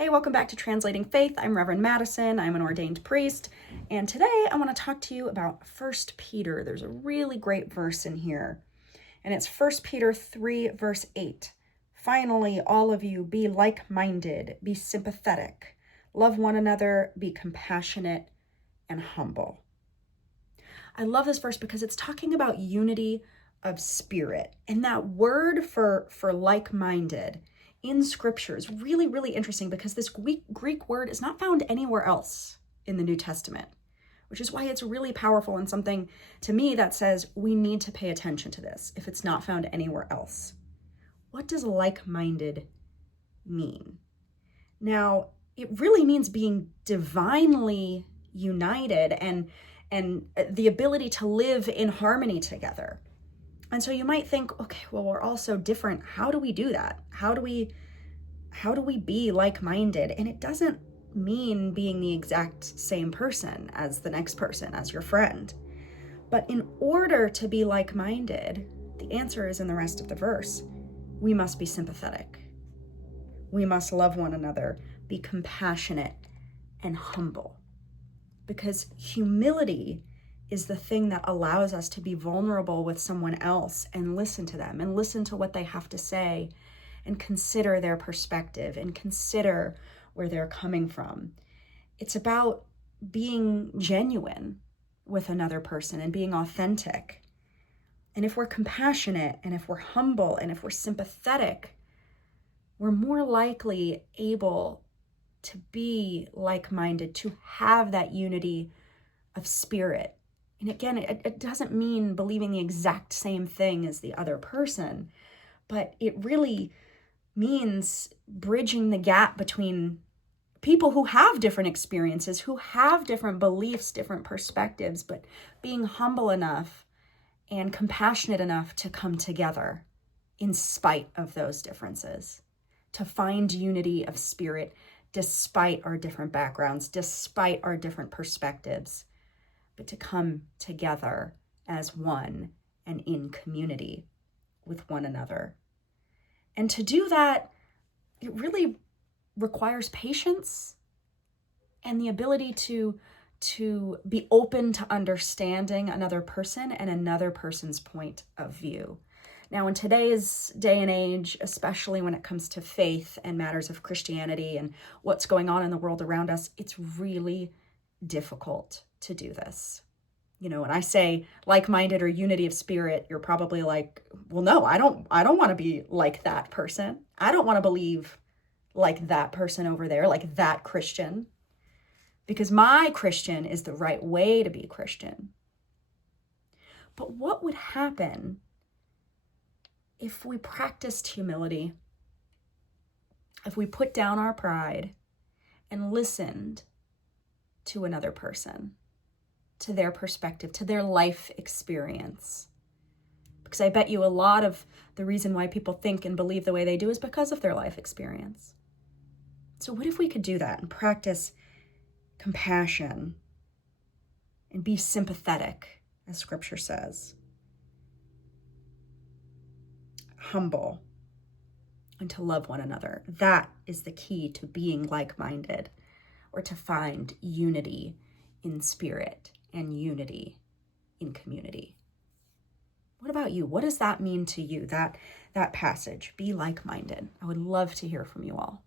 Hey, welcome back to Translating Faith. I'm Reverend Madison. I'm an ordained priest. And today I want to talk to you about 1 Peter. There's a really great verse in here. And it's 1 Peter 3, verse 8. Finally, all of you, be like-minded, be sympathetic, love one another, be compassionate and humble. I love this verse because it's talking about unity of spirit. And that word for like-minded in scripture is really, really interesting because this Greek word is not found anywhere else in the New Testament, which is why it's really powerful and something to me that says we need to pay attention to this if it's not found anywhere else. What does like-minded mean? Now, it really means being divinely united and the ability to live in harmony together. And so you might think, okay, well, we're all so different. How do we do that? How do we be like-minded? And it doesn't mean being the exact same person as the next person, as your friend. But in order to be like-minded, the answer is in the rest of the verse. We must be sympathetic. We must love one another, be compassionate and humble. Because humility is the thing that allows us to be vulnerable with someone else and listen to them and listen to what they have to say and consider their perspective and consider where they're coming from. It's about being genuine with another person and being authentic. And if we're compassionate and if we're humble and if we're sympathetic, we're more likely able to be like-minded, to have that unity of spirit. And again, it doesn't mean believing the exact same thing as the other person, but it really means bridging the gap between people who have different experiences, who have different beliefs, different perspectives, but being humble enough and compassionate enough to come together in spite of those differences, to find unity of spirit despite our different backgrounds, despite our different perspectives, but to come together as one and in community with one another. And to do that, it really requires patience and the ability to be open to understanding another person and another person's point of view. Now, in today's day and age, especially when it comes to faith and matters of Christianity and what's going on in the world around us, it's really difficult to do this. You know, when I say like-minded or unity of spirit, you're probably like, well, no, I don't want to be like that person. I don't want to believe like that person over there, like that Christian, because my Christian is the right way to be Christian. But what would happen if we practiced humility, if we put down our pride and listened to another person, to their perspective, to their life experience? Because I bet you a lot of the reason why people think and believe the way they do is because of their life experience. So what if we could do that and practice compassion and be sympathetic, as Scripture says, humble, and to love one another? That is the key to being like-minded, or to find unity in spirit and unity in community. What about you? What does that mean to you, that passage? Be like-minded. I would love to hear from you all.